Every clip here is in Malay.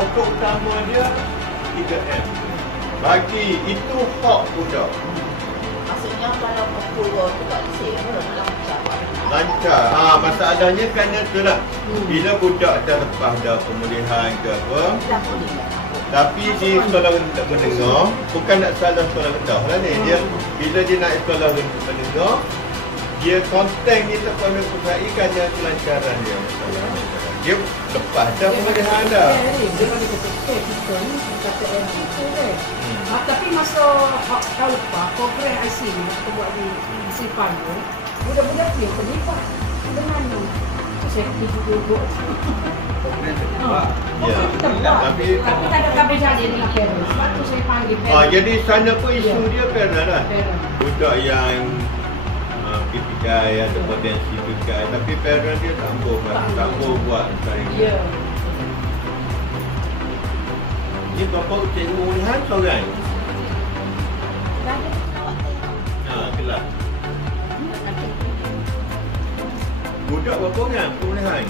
pokok utama dia 3M. Bagi itu hak budak. Maksudnya kalau pokok tu tak disebut Lancar. Masalahnya kerana itulah. Bila budak dah lepas dah pemulihan ke apa, tapi di sekolah menengah, bukan nak salah sekolah rendah lah ni. Dia bila dia naik sekolah menengah, dia konten ni terpenuhi pusai kerana kelancaran dia. Dia lepas dah pemulihan dah. Dia bagi kata kita ni kata itu kan. Tapi masa tahu apa program IC ni kita buat di Sipan tu, budak-budak dia terlibat dengan saya duduk. Ya. Tapi tak ada kabel jadi dengan parents. Sebab tu saya panggil parents. Jadi sana pun isu dia parent lah. Budak yang PPKI ada potensi PPKI, tapi parent dia tak boleh buat saya. Ya. Ni berapa cikgu pemulihan seorang? Kelas. Budak berapa orang pemulihan?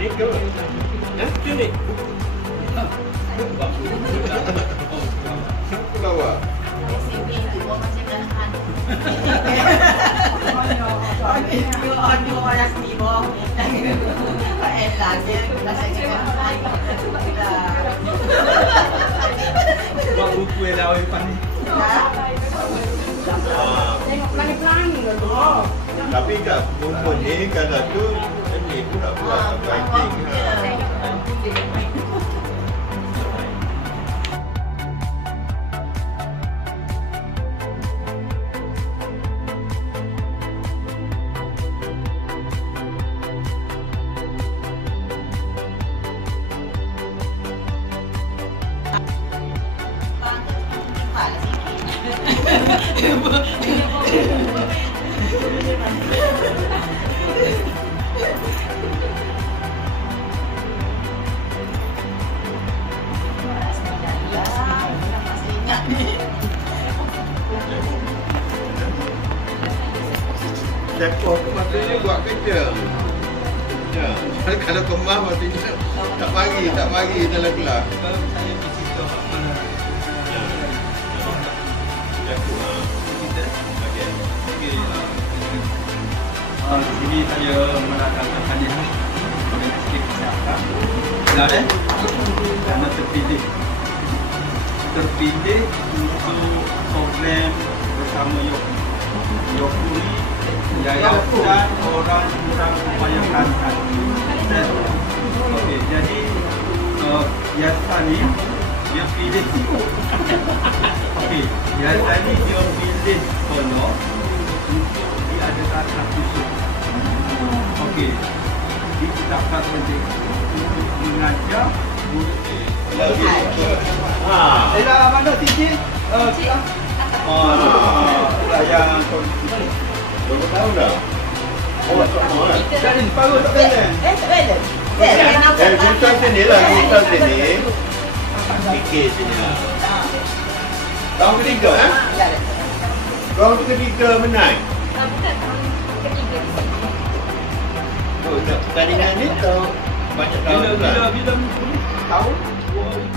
Ni ke? Tu ni. Siapa lawa? SCB tu macam kanak-kanak. Audio ayah sendiri. Elah dia rasa cakap buat buku yang dah awal ni. Tengok pelan-pelan dulu. Tapi kat rumpun ni kalau tu ni tu nak buat writing. Sekolah tu maksudnya buat kerja. Ya, kalau kemah maksudnya tak bagi dalam kelas. Kalau saya pergi ke mana? Di sini saya melakukan kajian dengan sikit kesihatan. Benar kerana terpilih untuk program bersama Yokuri Yayasan Orang Kurang Upaya Kansan. Okey, jadi yayasan ni dia pilih. Okey, yayasan ni dia pilih sekolah untuk diadakan khusus. Okey, ditetapkan penting untuk mengajar guru. Ella mana Cici? Yang Berapa tahun dah? Oh, sama lah. Jadi, baru tak belen. Tak belen. Kita sini lah, kita sini. Fikir sini lah. Tahun ketiga, tahun ketiga menang. Oh, pertandingan ni tahu banyak tahun lah. Bila tahun 2000.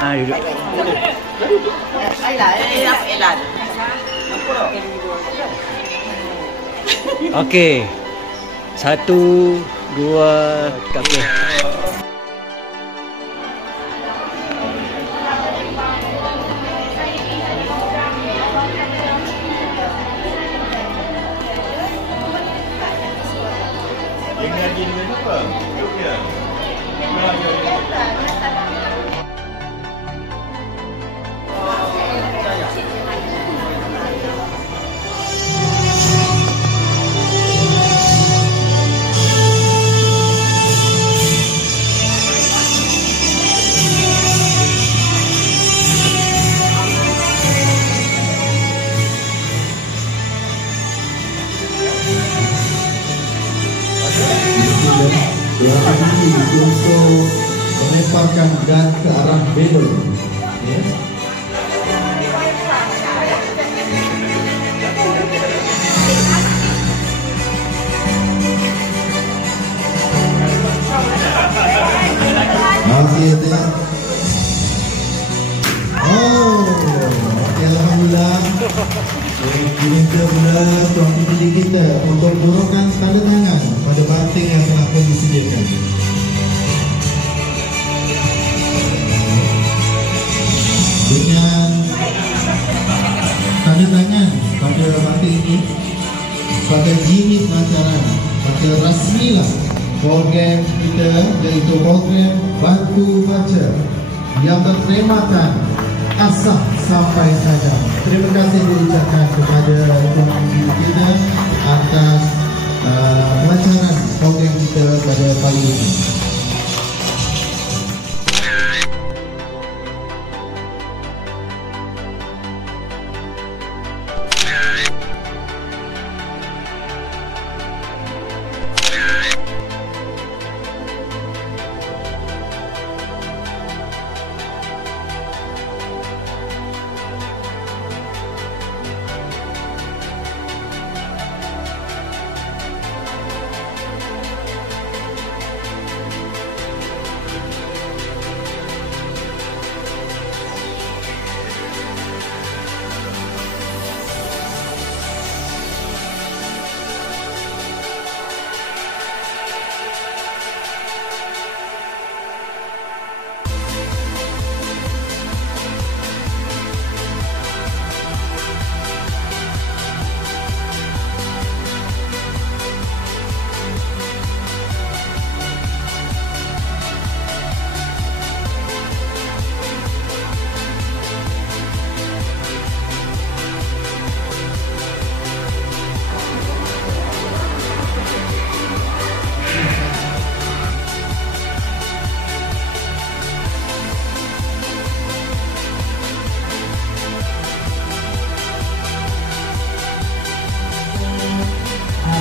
Tanya. Duduk. Elan. Okey. 1, 2, 3. Dengan jenis apa? Jogja. Doakan diri untuk melemparkan dan ke arah balon. Ya. Okey, tengok. Oh, okey, alhamdulillah. Kini kita pula tuan putri kita untuk dorongkan tanda tangan pada banting yang telah pun disediakan. Dengan tanda tangan pada banting ini pada jimit pelajaran, pada rasmilah program kita, iaitu program Bantu Baca yang bertemakan Asah Sampai Saja. Terima kasih diucapkan kepada tuan kita atas pelancaran program kita pada pagi ini.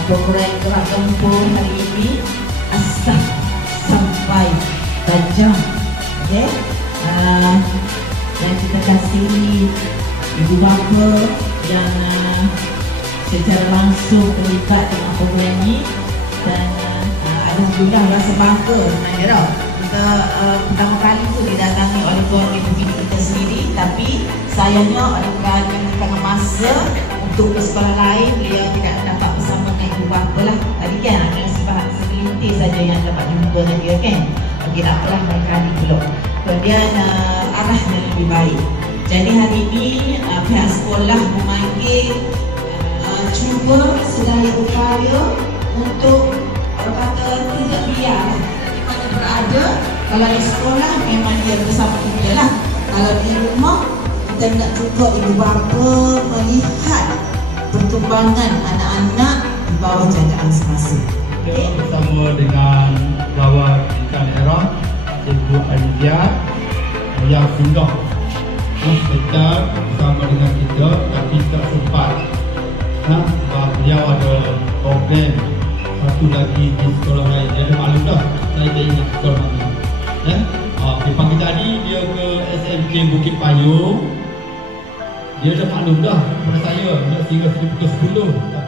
Program gerak tempur hari ini Asah Sampai Saja. Okay. Dan kita kasih ibu bapa yang secara langsung terlibat dengan program ini. Dan ada sejumlah rasa bangga sebenarnya kita pertama kali itu didatangi oleh keluarga pembina kita sendiri. Tapi sayangnya oleh kerana masa untuk ke sekolah lain, beliau tidak dapat bersama dengan ibu bapa lah. Tadi kan ada segelintir saja yang dapat jumpa saja kan. Okey, tak apalah, mereka adik belum. Kemudian arahnya lebih baik. Jadi hari ini pihak sekolah memanggil cuba sedaya upaya untuk kata tidak biar di mana berada. Kalau di sekolah memang dia bersama kita lah. Kalau di rumah kita nak cuba ibu bapa melihat perkembangan anak-anak di bawah jagaan semasa. Kita bersama dengan pelawat Ikan Era, Cikgu Alivia yang sudah serta bersama dengan kita tapi tak sempat. Beliau ada program satu lagi di sekolah lain. Dia ada maklum dah, saya tak ingat sekolah mana. Di pagi tadi dia ke SMK Bukit Payung. Dia dah maklum dah pada saya nak sehingga pukul 10.